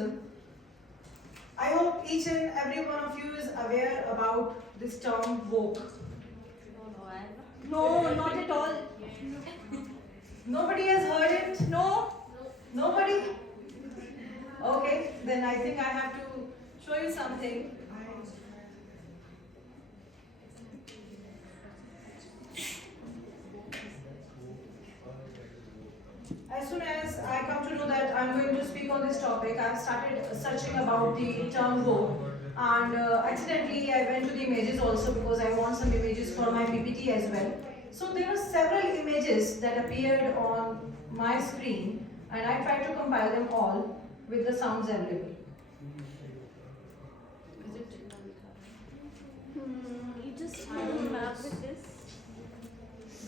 criticism. I hope each and every one of you is aware about this term woke. No, not at all. Nobody has heard it? No. Nobody? Okay, then I think I have to show you something. As soon as I come to know that I'm going to speak on this topic, I've started searching about the term woke, and accidentally I went to the images also because I want some images for my PPT as well. So there were several images that appeared on my screen, and I tried to compile them all with the sounds available. You just map with this.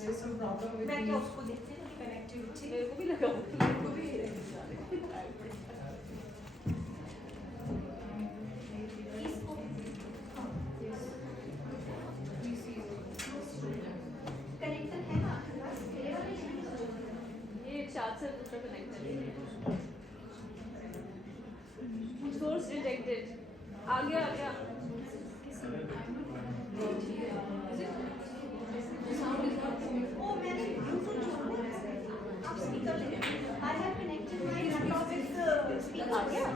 There is some problem with मैं the क्या उसको देखते हैं connectivity? मेरे को भी लगा connector है ना ये चार्ज से दूसरा कनेक्टर है सोर्स रिजेक्टेड आ गया Oh, मैंने Bluetooth जोड़ा है आप स्पीकर ले I have connected my laptop with speaker आ गया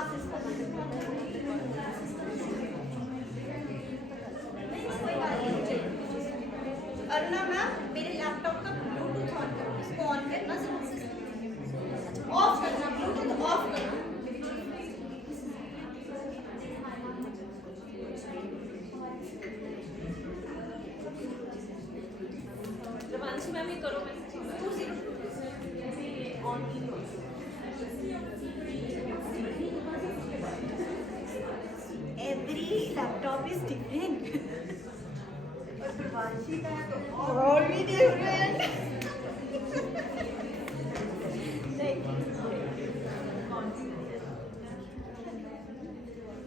आप इसको अरुणा मैम मेरे लैपटॉप का ब्लूटूथ ऑन करो इसको ऑन करना ऑफ करना ब्लूटूथ ऑफ करना जब मैम ये करो मैं Every laptop is different. और प्रवासी का है तो और भी different.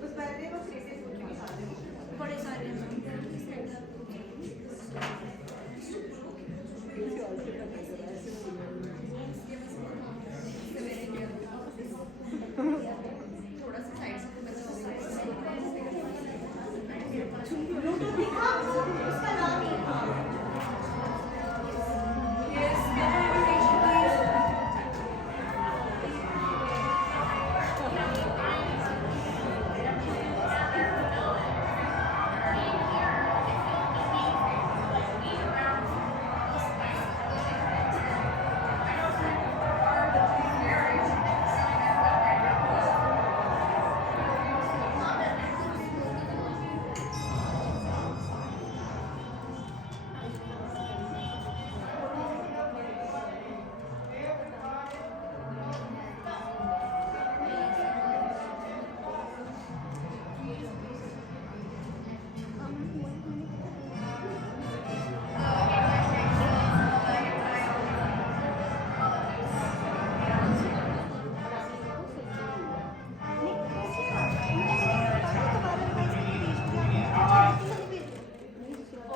बस पहले वो बड़े सारे थोड़ा सा साइड से ब्लूटूथ दिखा उसका नाम ही Yes, can I have attention, please?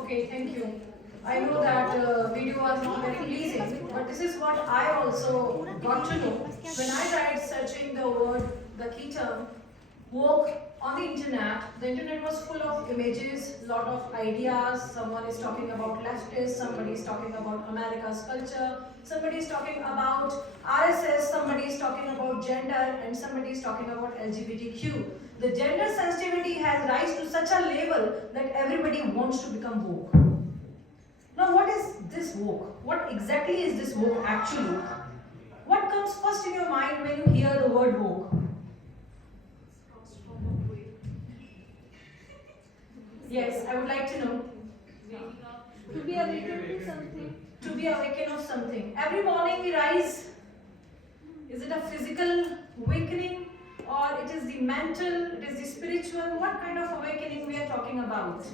Okay, thank you. I know that video was not very pleasing, but this is what I also got to know when I tried searching the key term, woke on the internet. The internet was full of images, lot of ideas. Someone is talking about leftists, somebody is talking about America's culture, somebody is talking about RSS, somebody is talking about gender, and somebody is talking about LGBTQ. The gender sensitivity has rise to such a level that everybody wants to become woke. Now, what is this woke? What exactly is this woke actually? What comes first in your mind when you hear the word woke? Yes, I would like to know. to be awakened to something. To be awakened of something. Every morning we rise. Is it a physical awakening? Or it is the mental, it is the spiritual? What kind of awakening we are talking about?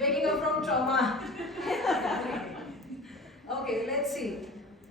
Waking up from trauma. Okay, let's see.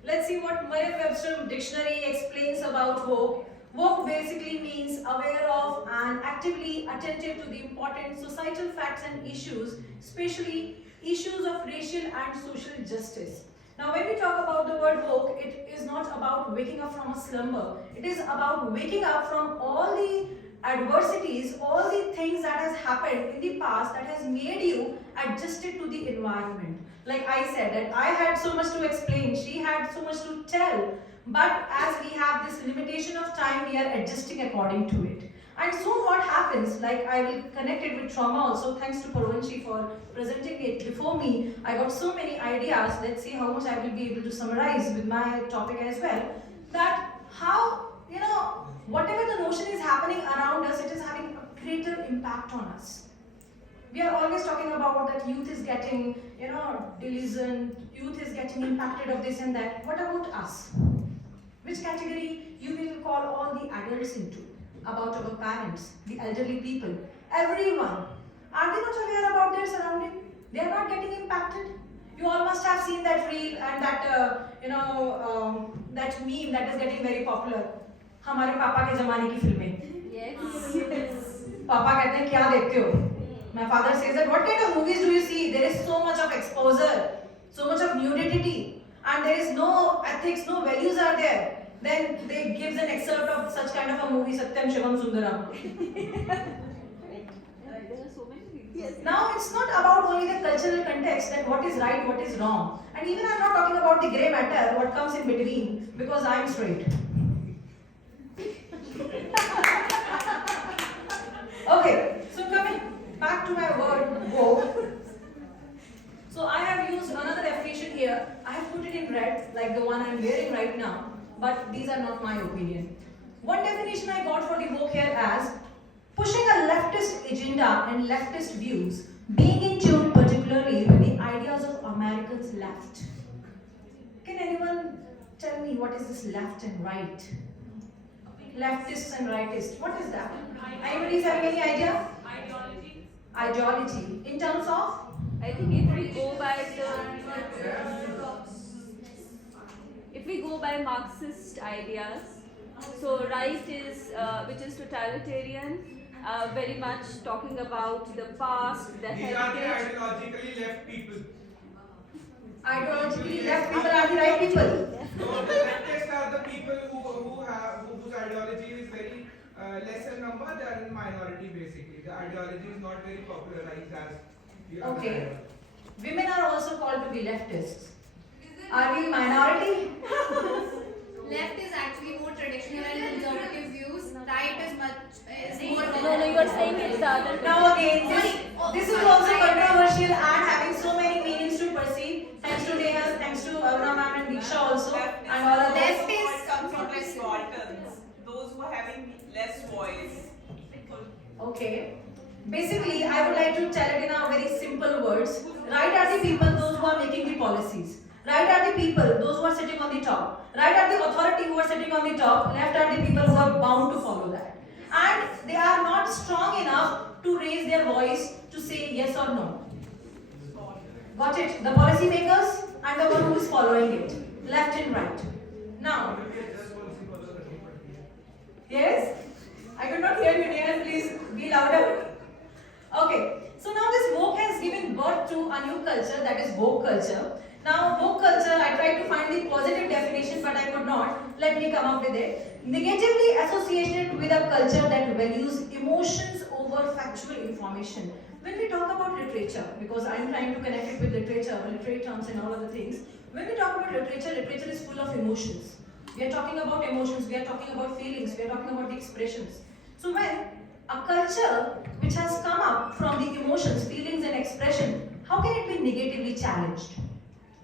Let's see what Merriam-Webster dictionary explains about woke. Woke basically means aware of and actively attentive to the important societal facts and issues, especially issues of racial and social justice. Now, when we talk about the word woke, it is not about waking up from a slumber. It is about waking up from all the adversities, all the things that has happened in the past that has made you adjusted to the environment. Like I said, that I had so much to explain, she had so much to tell, but as we have this limitation of time, we are adjusting according to it. And soon what happens, like I will connect it with trauma also, thanks to Parvanshi for presenting it before me. I got so many ideas, let's see how much I will be able to summarize with my topic as well. That how, whatever the notion is happening around us, it is having a greater impact on us. We are always talking about that youth is getting, delusion, youth is getting impacted of this and that. What about us? Which category you will call all the adults into? About our parents, the elderly people, everyone. Are they not aware about their surrounding? They are not getting impacted. You all must have seen that reel and that that meme that is getting very popular. हमारे पापा के जमाने की फिल्में. Yes. पापा कहते हैं क्या देखते हो? My father says that what kind of movies do you see? There is so much of exposure, so much of nudity, and there is no ethics, no values are there. Then they gives an excerpt of such kind of a movie, Satyam Shivam Sundaram. Now it's not about only the cultural context that what is right, what is wrong. And even I'm not talking about the grey matter, what comes in between, because I'm straight. Okay, so coming back to my word woke. So I have used another definition here. I have put it in red, like the one I'm wearing right now. But these are not my opinion. One definition I got for the woke here as pushing a leftist agenda and leftist views, being in tune particularly with the ideas of Americans left. Can anyone tell me what is this left and right? Leftists and rightists, what is that? Anybody having any idea? Ideology. Ideology. In terms of? I think if we go by Marxist ideas, so right is which is totalitarian, very much talking about the past, the These are the heritage. ideologically left people. Ideologically left people are the right people. So the leftists are the people whose ideology is very less in number. They are in minority basically. The ideology is not very popularized as the other Okay. ideology. Women are also called to be leftists. Are we minority? Left is actually more traditional and conservative views. Right is more. No, you are saying it's the other. Now again, this is also controversial and having so many meanings to perceive. Thanks to Neha, thanks to Aruna ma'am and Diksha also, and all of Left this. is comes from the Spartans, those who are having less voice. Okay. Basically, I would like to tell it in a very simple words. Right are the people, those who are making the policies. Right are the people, those who are sitting on the top. Right are the authority who are sitting on the top. Left are the people who are bound to follow that. And they are not strong enough to raise their voice to say yes or no. Got it? The policy makers and the one who is following it. Left and right. Now, yes? I could not hear you, Neha. Please be louder. Okay, so now this woke has given birth to a new culture, that is woke culture. Now, woke culture, I tried to find the positive definition, but I could not. Let me come up with it. Negatively associated with a culture that values emotions over factual information. When we talk about literature, because I am trying to connect it with literature, literary terms and all other things. When we talk about literature, literature is full of emotions. We are talking about emotions, we are talking about feelings, we are talking about the expressions. So when a culture which has come up from the emotions, feelings and expression, how can it be negatively challenged?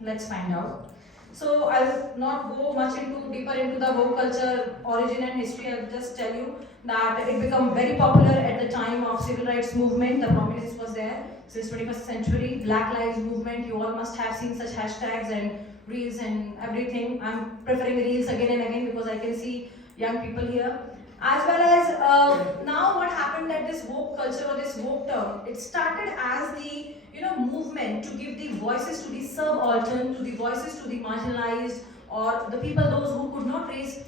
Let's find out. So I'll not go much deeper into the woke culture origin and history. I'll just tell you that it became very popular at the time of civil rights movement. The prominence was there since 21st century. Black Lives movement. You all must have seen such hashtags and reels and everything. I'm preferring reels again and again because I can see young people here. As well as now what happened that this woke culture or this woke term, it started as the movement to give the voices to the subaltern, to the voices to the marginalized, or the people those who could not raise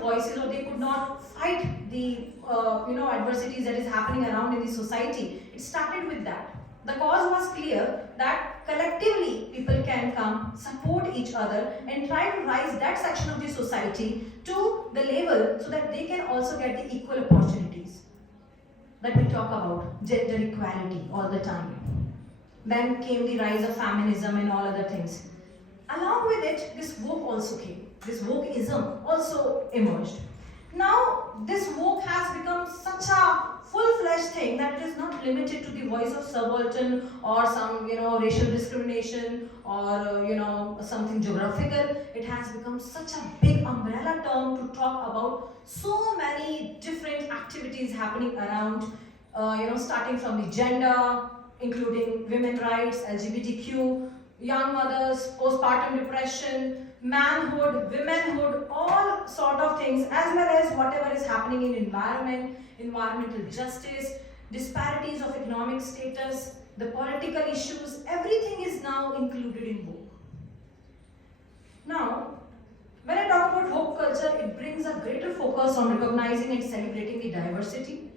voices or they could not fight the adversities that is happening around in the society. It started with that. The cause was clear that collectively people can come, support each other, and try to rise that section of the society to the level so that they can also get the equal opportunities that we talk about, gender equality all the time. Then came the rise of feminism and all other things. Along with it, this woke also came. This wokeism also emerged. Now, this woke has become such a full-fledged thing that it is not limited to the voice of subaltern or some, racial discrimination or, something geographical. It has become such a big umbrella term to talk about so many different activities happening around, starting from the gender, including women rights, LGBTQ, young mothers, postpartum depression, manhood, womanhood, all sort of things, as well as whatever is happening in environment, environmental justice, disparities of economic status, the political issues, everything is now included in woke. Now, when I talk about woke culture, it brings a greater focus on recognizing and celebrating the diversity.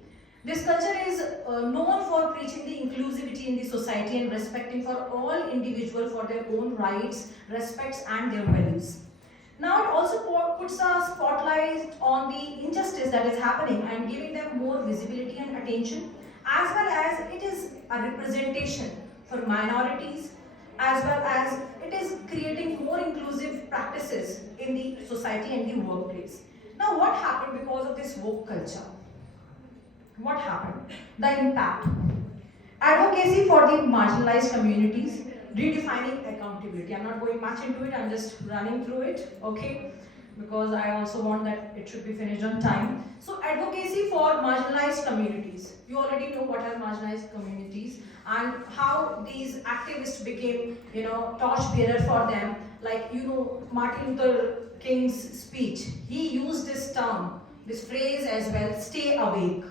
This culture is known for preaching the inclusivity in the society and respecting for all individuals for their own rights, respects and their values. Now it also puts a spotlight on the injustice that is happening and giving them more visibility and attention, as well as it is a representation for minorities, as well as it is creating more inclusive practices in the society and the workplace. Now what happened because of this woke culture? What happened? The impact. Advocacy for the marginalized communities, redefining accountability. I'm not going much into it, I'm just running through it, okay? Because I also want that it should be finished on time. So, advocacy for marginalized communities. You already know what are marginalized communities and how these activists became, torchbearer for them. Like, Martin Luther King's speech, he used this term, this phrase as well, stay awake.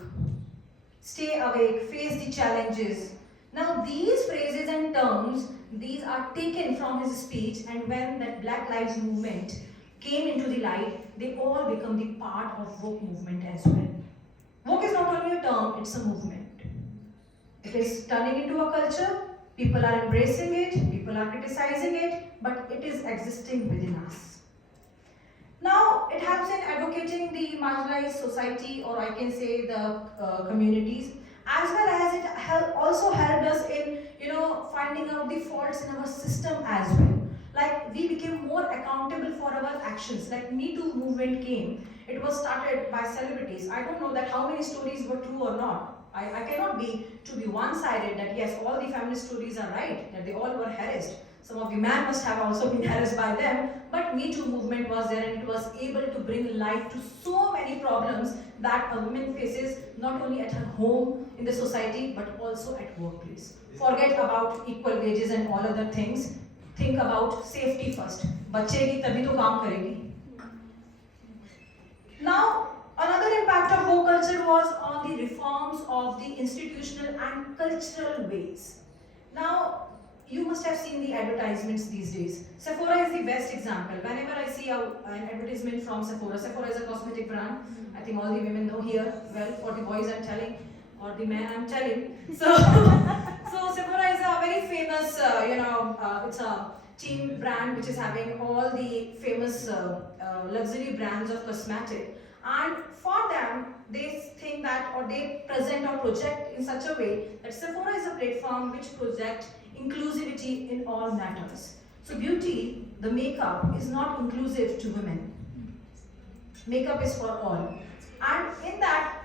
Stay awake, face the challenges. Now these phrases and terms, these are taken from his speech, and when that Black Lives Movement came into the light, they all become the part of woke movement as well. Woke is not only a term, it's a movement. It is turning into a culture, people are embracing it, people are criticizing it, but it is existing within us. Now, it helps in advocating the marginalized society, or I can say the communities, as well as it also helped us in, finding out the faults in our system as well. Like, we became more accountable for our actions. Like, Me Too movement came. It was started by celebrities. I don't know that how many stories were true or not. I cannot be to be one-sided that yes, all the feminist stories are right, that they all were harassed. Some of the men must have also been harassed by them, but Me Too movement was there and it was able to bring light to so many problems that a woman faces not only at her home in the society but also at workplace. Forget about equal wages and all other things. Think about safety first. बचेगी तभी तो काम करेगी. Now, another impact of woke culture was on the reforms of the institutional and cultural ways. Now, you must have seen the advertisements these days. Sephora is the best example. Whenever I see an advertisement from Sephora, Sephora is a cosmetic brand. I think all the women know here. Well, for the boys I'm telling, or the men I'm telling. So, so Sephora is a very famous, it's a team brand which is having all the famous luxury brands of cosmetic. And for them, they think that, or they present or project in such a way that Sephora is a platform which projects inclusivity in all matters. So beauty, the makeup, is not inclusive to women. Makeup is for all. And in that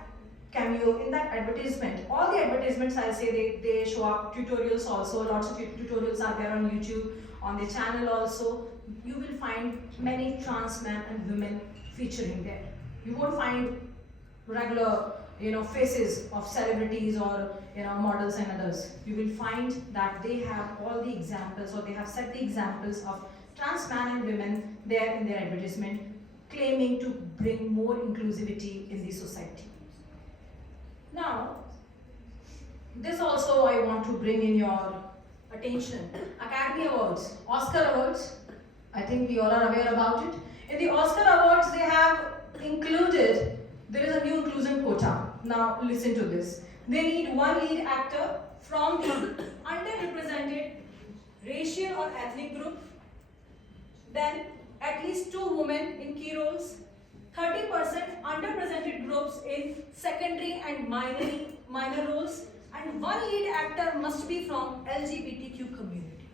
cameo, in that advertisement, all the advertisements I'll say they show up tutorials also, lots of tutorials are there on YouTube, on the channel also. You will find many trans men and women featuring there. You won't find regular faces of celebrities or models and others. You will find that they have all the examples, or they have set the examples of trans men and women there in their advertisement, claiming to bring more inclusivity in the society. Now, this also I want to bring in your attention. Academy Awards, Oscar Awards, I think we all are aware about it. In the Oscar Awards, they have included, there is a new inclusion quota. Now listen to this. They need one lead actor from the underrepresented racial or ethnic group, then at least 2 women in key roles, 30% underrepresented groups in secondary and minor roles, and 1 lead actor must be from LGBTQ community.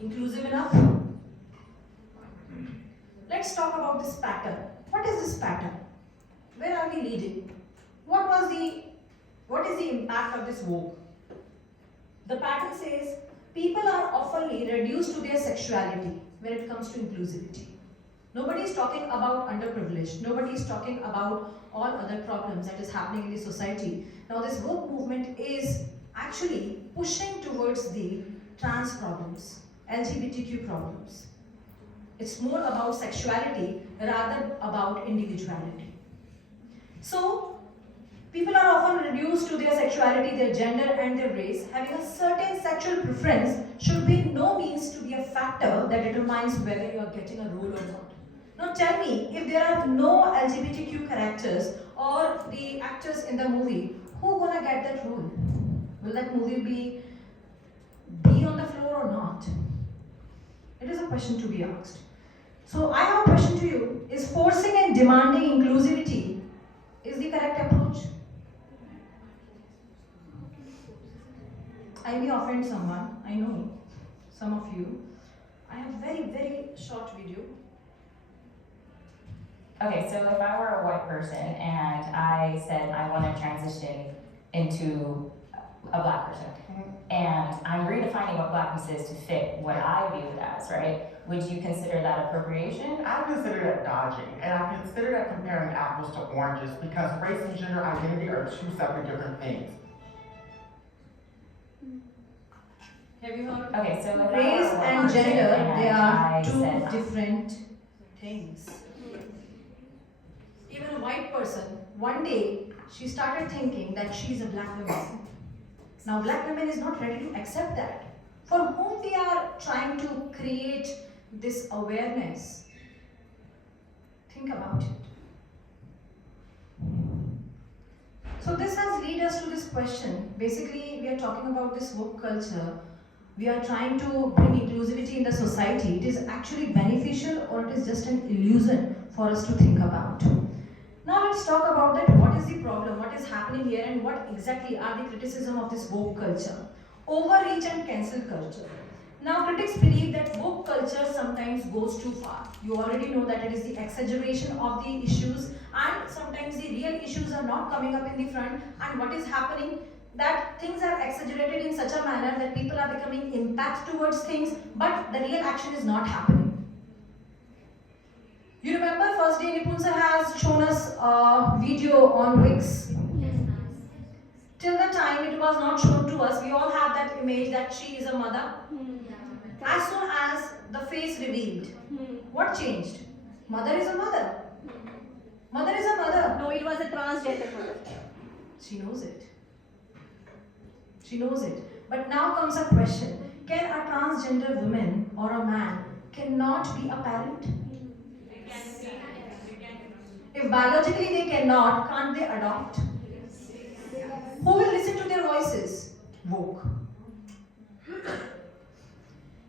Inclusive enough? Let's talk about this pattern. What is this pattern? Where are we leading? What is the impact of this vogue? The pattern says people are often reduced to their sexuality when it comes to inclusivity. Nobody is talking about underprivileged. Nobody is talking about all other problems that is happening in the society. Now this woke movement is actually pushing towards the trans problems, LGBTQ problems. It's more about sexuality rather about individuality. So, people are often reduced to their sexuality, their gender and their race. Having a certain sexual preference should be no means to be a factor that determines whether you are getting a role or not. Now tell me, if there are no LGBTQ characters or the actors in the movie, who gonna get that role? Will that movie be on the floor or not? It is a question to be asked. So I have a question to you. Is forcing and demanding inclusivity is the correct approach? I may offend someone, I know, some of you. I have very short video. Okay, so if I were a white person and I said I want to transition into a black person, and I'm redefining what blackness is to fit what I view it as, right? Would you consider that appropriation? I consider that dodging, and I consider that comparing apples to oranges because race and gender identity are 2 separate different things. Have you heard? Okay, so if I were Race a white and person gender, and they are I 2 said, different things. Even a white person, one day she started thinking that she's a black woman. Now black women is not ready to accept that. For whom we are trying to create this awareness? Think about it. So this has led us to this question. Basically, we are talking about this woke culture. We are trying to bring inclusivity in the society. It is actually beneficial or it is just an illusion for us to think about. Now let's talk about that. What is the problem? What is happening here and what exactly are the criticism of this woke culture? Overreach and cancel culture. Now critics believe that woke culture sometimes goes too far. You already know that it is the exaggeration of the issues and sometimes the real issues are not coming up in the front, and what is happening that things are exaggerated in such a manner that people are becoming empath towards things but the real action is not happening. You remember first day Nipun sir has shown us a video on wigs. Till the time it was not shown to us, we all have that image that she is a mother. As soon as the face revealed, what changed? Mother is a mother. Mother is a mother. No, it was a transgender mother. She knows it. She knows it. But now comes a question. Can a transgender woman or a man cannot be a parent? If biologically they cannot, can't they adopt? Who will listen to their voices? Woke.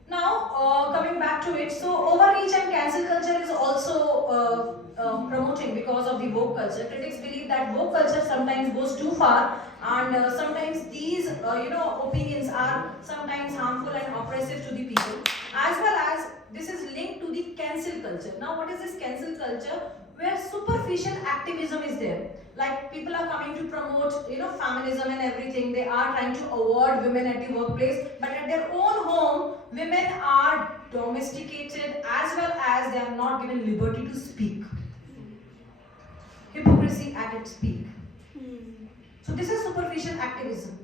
Now, coming back to it, so overreach and cancel culture is also promoting because of the woke culture. Critics believe that woke culture sometimes goes too far, and sometimes these opinions are sometimes harmful and oppressive to the people, as well as this is linked to the cancel culture. Now, what is this cancel culture? Where superficial activism is there. Like people are coming to promote, feminism and everything. They are trying to award women at the workplace, but at their own home, women are domesticated as well as they are not given liberty to speak. Hypocrisy at its peak. So this is superficial activism.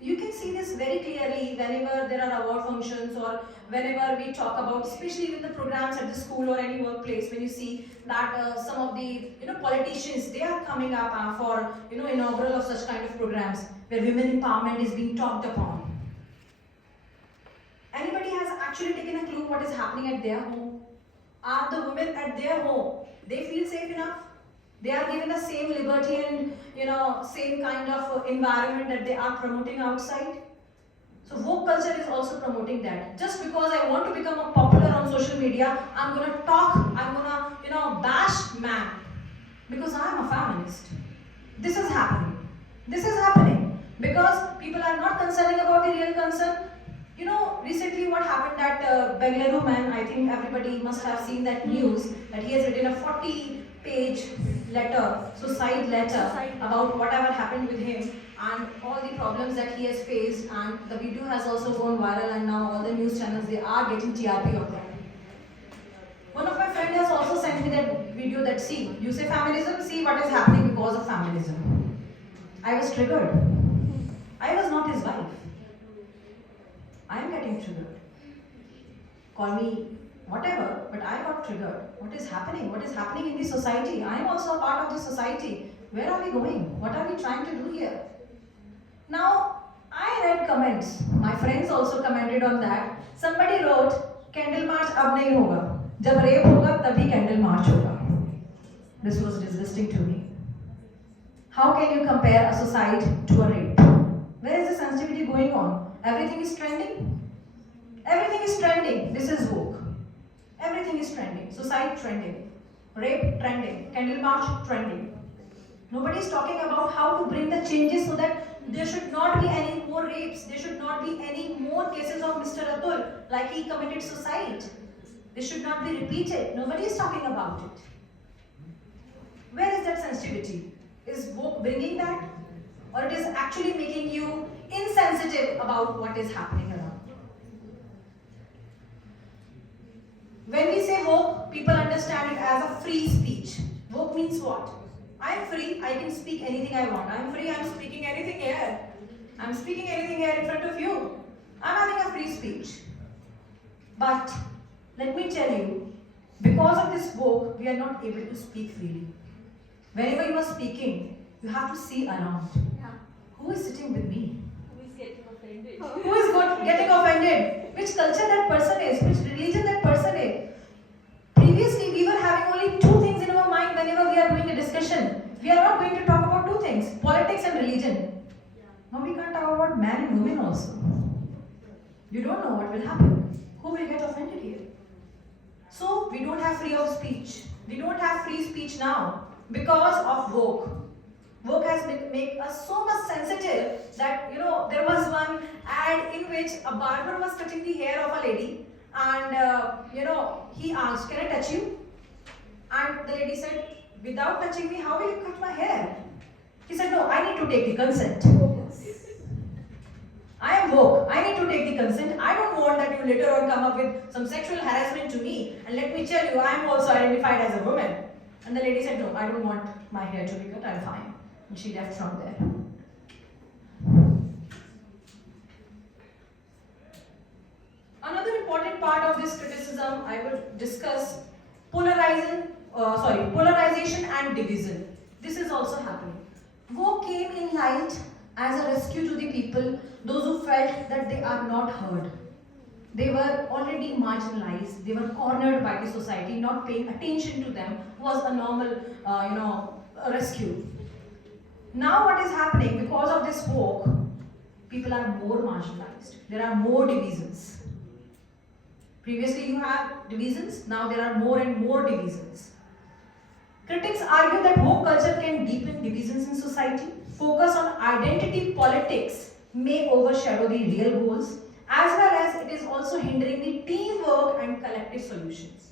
You can see this very clearly whenever there are award functions or whenever we talk about, especially with the programs at the school or any workplace, when you see that some of the politicians, they are coming up for inaugural of such kind of programs where women empowerment is being talked upon. Anybody has actually taken a clue what is happening at their home? Are the women at their home, they feel safe enough? They are given the same liberty and same kind of environment that they are promoting outside. So woke culture is also promoting that. Just because I want to become a popular on social media, I'm gonna talk, I'm gonna bash man because I'm a feminist. This is happening. This is happening because people are not concerning about the real concern. Recently what happened that Bengaluru man, I think everybody must have seen that news, that he has written a 40-page letter, suicide letter, about whatever happened with him and all the problems that he has faced, and the video has also gone viral and now all the news channels, they are getting TRP of that. One of my friends has also sent me that video that, see, you say feminism, see what is happening because of feminism. I was triggered. I was not his wife. I am getting triggered. Call me whatever, but I got triggered. What is happening? What is happening in the society? I am also a part of the society. Where are we going? What are we trying to do here? Now, I read comments. My friends also commented on that. Somebody wrote, candle march ab nahi hoga. Jab rape hoga, tabhi candle march hoga. This was disgusting to me. How can you compare a suicide to a rape? Where is the sensitivity going on? Everything is trending? Everything is trending. This is woke. Everything is trending. Suicide trending. Rape trending. Candle march trending. Nobody is talking about how to bring the changes so that there should not be any more rapes. There should not be any more cases of Mr. Atul like he committed suicide. This should not be repeated. Nobody is talking about it. Where is that sensitivity? Is woke bringing that? Or it is actually making you insensitive about what is happening around? When we say woke, people understand it as a free speech. Woke means what? I am free, I can speak anything I want. I am free, I am speaking anything here. I am speaking anything here in front of you. I am having a free speech. But let me tell you, because of this woke, we are not able to speak freely. Whenever you are speaking, you have to see around. Who is sitting with me? Who is getting offended? Who is getting offended? Which culture that person is? Which religion that person is? Previously, we were having only two things in our mind whenever we are doing a discussion. We are not going to talk about two things, politics and religion. Now we can't talk about man and women also. You don't know what will happen. Who will get offended here? So, we don't have freedom of speech. We don't have free speech now because of woke. Woke has made us so much sensitive that, there was one ad in which a barber was cutting the hair of a lady and, he asked, can I touch you? And the lady said, without touching me, how will you cut my hair? He said, no, I need to take the consent. I am woke. I need to take the consent. I don't want that you later on come up with some sexual harassment to me. And let me tell you, I am also identified as a woman. And the lady said, no, I don't want my hair to be cut. I'm fine. And she left from there. Another important part of this criticism I will discuss polarization and division. This is also happening. Woke came in light as a rescue to the people, those who felt that they are not heard. They were already marginalized, they were cornered by the society, not paying attention to them was a normal, rescue. Now what is happening, because of this woke, people are more marginalized. There are more divisions. Previously you have divisions, now there are more and more divisions. Critics argue that woke culture can deepen divisions in society. Focus on identity politics may overshadow the real goals, as well as it is also hindering the teamwork and collective solutions.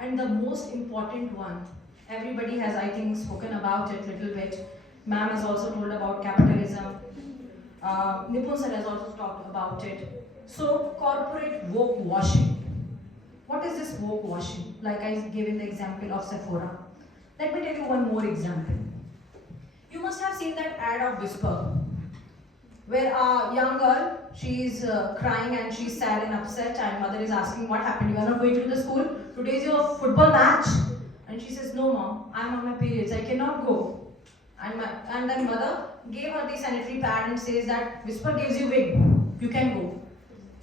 And the most important one, everybody has, I think, spoken about it a little bit. Ma'am has also told about capitalism. Nipun sir has also talked about it. So, corporate woke washing. What is this woke washing? Like I gave in the example of Sephora. Let me tell you one more example. You must have seen that ad of Whisper, where a young girl, she is crying and she is sad and upset, and mother is asking, what happened? You are not going to the school? Today is your football match? And she says, no mom, I am on my periods, I cannot go. And then mother gave her the sanitary pad and says that Whisper gives you wig, you can go.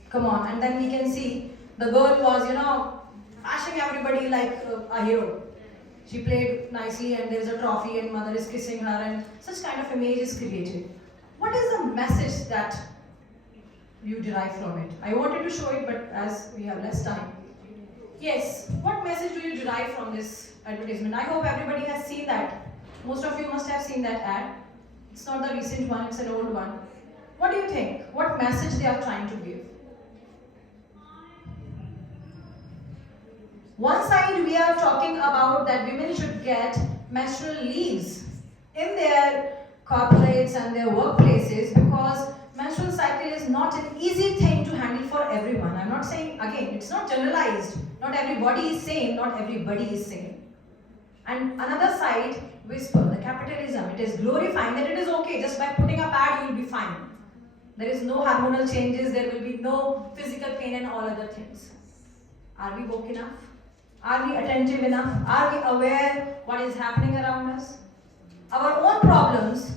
Come on. And then we can see the girl was, bashing everybody like a hero. she played nicely and there's a trophy and mother is kissing her and such kind of image is created. What is the message that you derive from it? I wanted to show it, but as we have less time. Yes, what message do you derive from this advertisement? I hope everybody has seen that. Most of you must have seen that ad. It's not the recent one, it's an old one. What do you think? What message they are trying to give? One side we are talking about that women should get menstrual leaves in their corporates and their workplaces because menstrual cycle is not an easy thing to handle for everyone. I'm not saying, again, it's not generalized. Not everybody is same, not everybody is same. And another side, whisper, the capitalism, it is glorifying that it is okay, just by putting a pad you will be fine. There is no hormonal changes, there will be no physical pain and all other things. Are we woke enough? Are we attentive enough? Are we aware what is happening around us? Our own problems,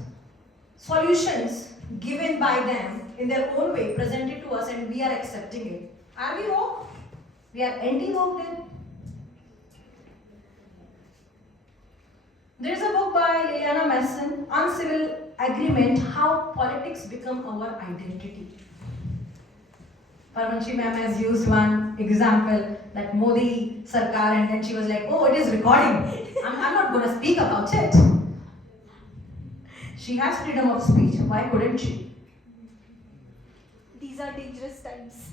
solutions given by them in their own way, presented to us and we are accepting it. Are we woke? We are anti-woke then? There is a book by Liliana Masson, Uncivil Agreement, How Politics Become Our Identity. Parvanshi ma'am has used one example that Modi Sarkar and then she was like, oh, it is recording. I'm not going to speak about it. She has freedom of speech. Why couldn't she? These are dangerous times.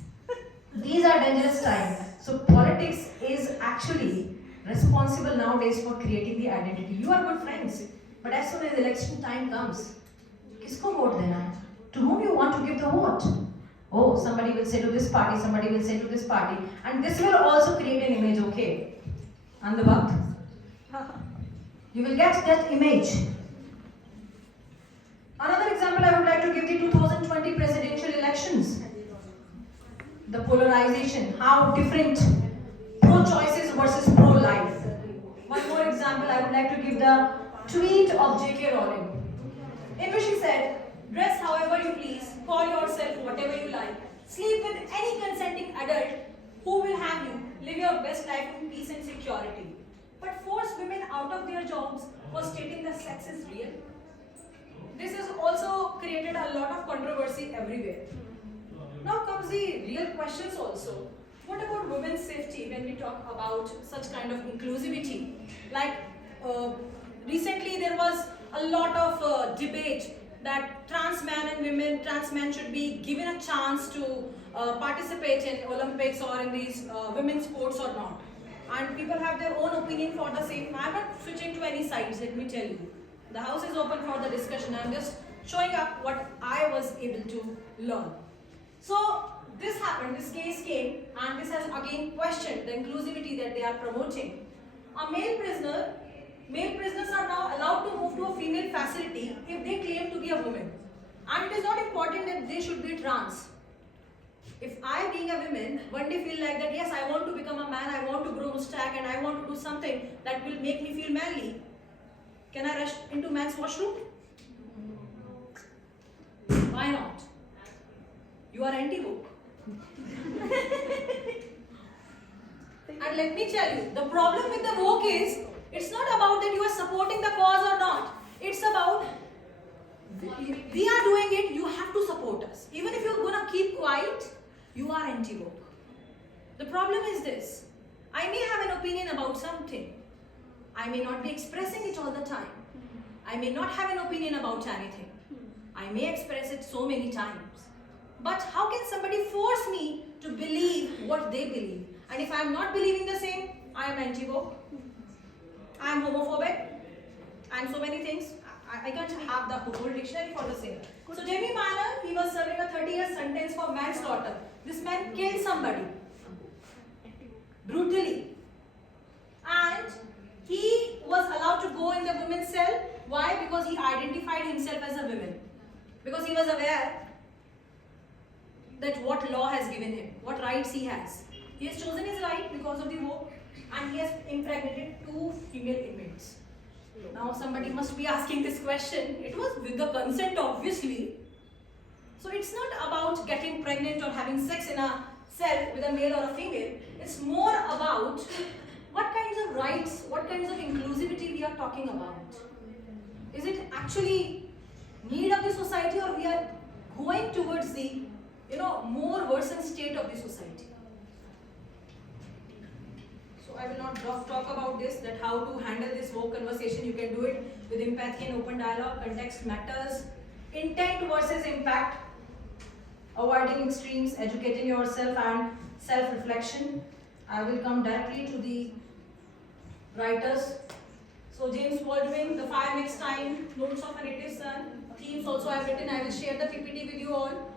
These are dangerous times. So politics is actually responsible nowadays for creating the identity. You are good friends, but as soon as election time comes, kisko vote dena hai? To whom you want to give the vote? Oh, somebody will say to this party, somebody will say to this party, and this will also create an image, okay? And the what? You will get that image. Another example I would like to give the 2020 presidential elections. The polarization, how different pro-choices versus pro-life. One more example, I would like to give the tweet of J.K. Rowling, in which she said, dress however you please, call yourself whatever you like, sleep with any consenting adult who will have you, live your best life in peace and security. But force women out of their jobs for stating that sex is real. This has also created a lot of controversy everywhere. Now comes the real questions also. What about women's safety when we talk about such kind of inclusivity? Like recently there was a lot of debate that trans men should be given a chance to participate in Olympics or in these women's sports or not. And people have their own opinion for the same. I'm not switching to any sides, let me tell you. The house is open for the discussion. I'm just showing up what I was able to learn. So this happened, this case came, and this has again questioned the inclusivity that they are promoting. A male prisoners are now allowed to move to a female facility if they claim to be a woman. And it is not important that they should be trans. If I, being a woman, one day feel like that, yes, I want to become a man, I want to grow mustache and I want to do something that will make me feel manly, can I rush into man's washroom? Why not? You are anti-woke. And let me tell you, the problem with the woke is, it's not about that you are supporting the cause or not. It's about, we are doing it, you have to support us. Even if you're gonna keep quiet, you are anti-woke. The problem is this, I may have an opinion about something. I may not be expressing it all the time. I may not have an opinion about anything. I may express it so many times. But how can somebody force me to believe what they believe? And if I am not believing the same, I am anti-woke. I am homophobic. I am so many things. I can't have the whole dictionary for the same. So Jamie Manor, he was serving a 30-year sentence for manslaughter. This man killed somebody brutally. And he was allowed to go in the women's cell. Why? Because he identified himself as a woman. Because he was aware that what law has given him, what rights he has. He has chosen his right because of the woke, and he has impregnated 2 female inmates. Now somebody must be asking this question. It was with the consent, obviously. So it's not about getting pregnant or having sex in a cell with a male or a female. It's more about what kind kinds of rights, what kinds of inclusivity we are talking about? Is it actually need of the society, or we are going towards the, more worsened state of the society? So I will not talk about this, that how to handle this whole conversation. You can do it with empathy and open dialogue. Context matters. Intent versus impact. Avoiding extremes, educating yourself, and self-reflection. I will come directly to the writers. So James Baldwin, The Fire Next Time, Notes of a Native Son. Themes also I have written. I will share the PPT with you all,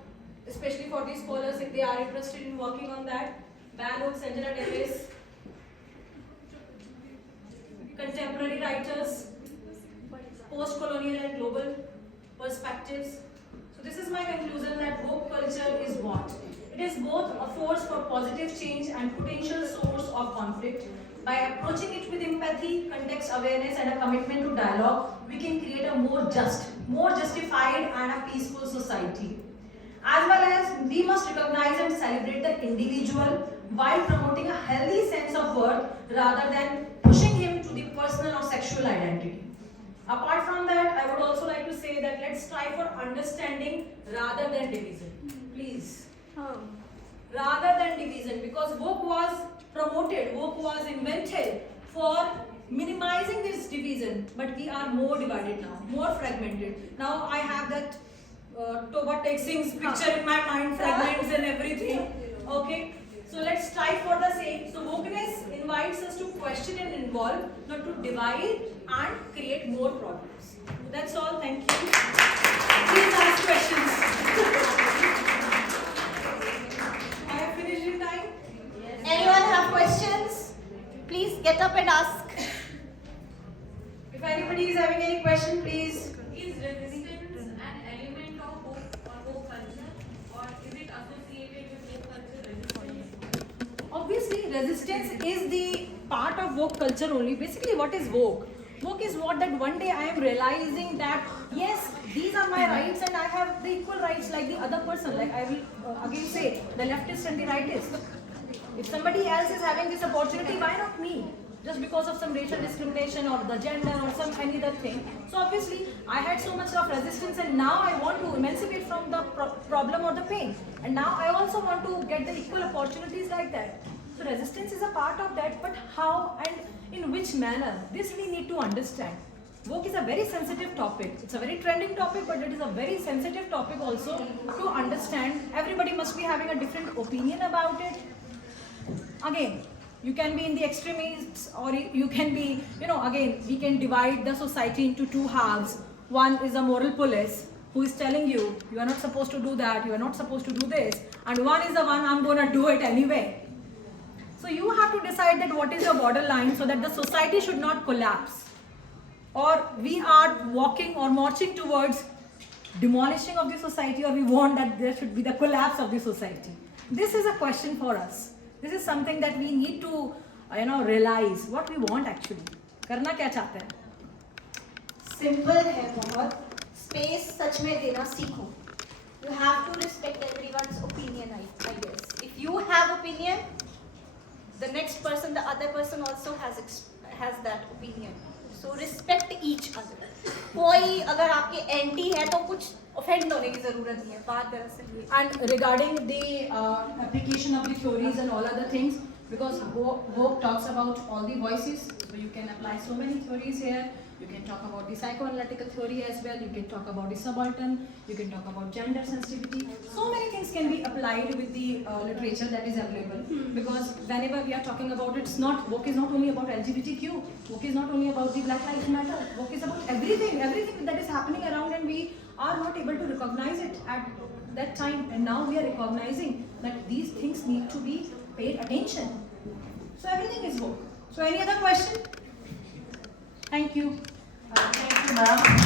especially for these scholars if they are interested in working on that. Bell Hooks, Angela Davis. Contemporary writers, post-colonial and global perspectives. So this is my conclusion, that woke culture is what? It is both a force for positive change and potential source of conflict. By approaching it with empathy, context awareness, and a commitment to dialogue, we can create a more just, more justified, and a peaceful society. As well as we must recognize and celebrate the individual while promoting a healthy sense of worth rather than pushing him to the personal or sexual identity. Apart from that, I would also like to say that let's strive for understanding rather than division. Please. Rather than division, because woke was promoted, woke was invented for minimizing this division, but we are more divided now, more fragmented. Now I have that Toba Tek Singh's picture in my mind, fragments and everything. Okay, so let's strive for the same. So wokeness invites us to question and involve, not to divide and create more problems. That's all. Thank you. Please ask questions. I have finished in time. Anyone have questions? Please get up and ask. If anybody is having any question, please. Is resistance an element of woke or woke culture, or is it associated with woke culture resistance? Obviously, resistance is the part of woke culture only. Basically, what is woke? Woke is what, that one day I am realizing that yes, these are my rights and I have the equal rights like the other person. Like I will again say, the leftist and the rightist. If somebody else is having this opportunity, why not me? Just because of some racial discrimination or the gender or some any other thing. So obviously, I had so much of resistance, and now I want to emancipate from the problem or the pain. And now I also want to get the equal opportunities like that. So resistance is a part of that, but how and in which manner? This we need to understand. Woke is a very sensitive topic. It's a very trending topic, but it is a very sensitive topic also to understand. Everybody must be having a different opinion about it. Again, you can be in the extremists, or you can be, again, we can divide the society into two halves. One is a moral police who is telling you, you are not supposed to do that, you are not supposed to do this. And one is the one, I'm going to do it anyway. So you have to decide that what is your borderline so that the society should not collapse. Or we are walking or marching towards demolishing of the society, or we want that there should be the collapse of the society. This is a question for us. This is something that we need to, realize what we want actually. करना क्या चाहते हैं? Simple है बहुत. Space सच में देना सीखो. You have to respect everyone's opinion, I guess. If you have opinion, the next person, the other person also has that opinion. So respect each other. कोई अगर आपके anti है तो कुछ offend होने की ज़रूरत नहीं है. बात दरअसल ये. And regarding the application of the theories and all other things, because woke talks about all the voices, so you can apply so many theories here. You can talk about the psychoanalytical theory as well. You can talk about the subaltern. You can talk about gender sensitivity. So many things can be applied with the literature that is available. Because whenever we are talking about it, woke is not only about LGBTQ. Woke is not only about the Black Lives Matter. Woke is about everything that is happening around, and we are not able to recognize it at that time. And now we are recognizing that these things need to be paid attention. So everything is woke. So any other question? Thank you. Thank you, ma'am.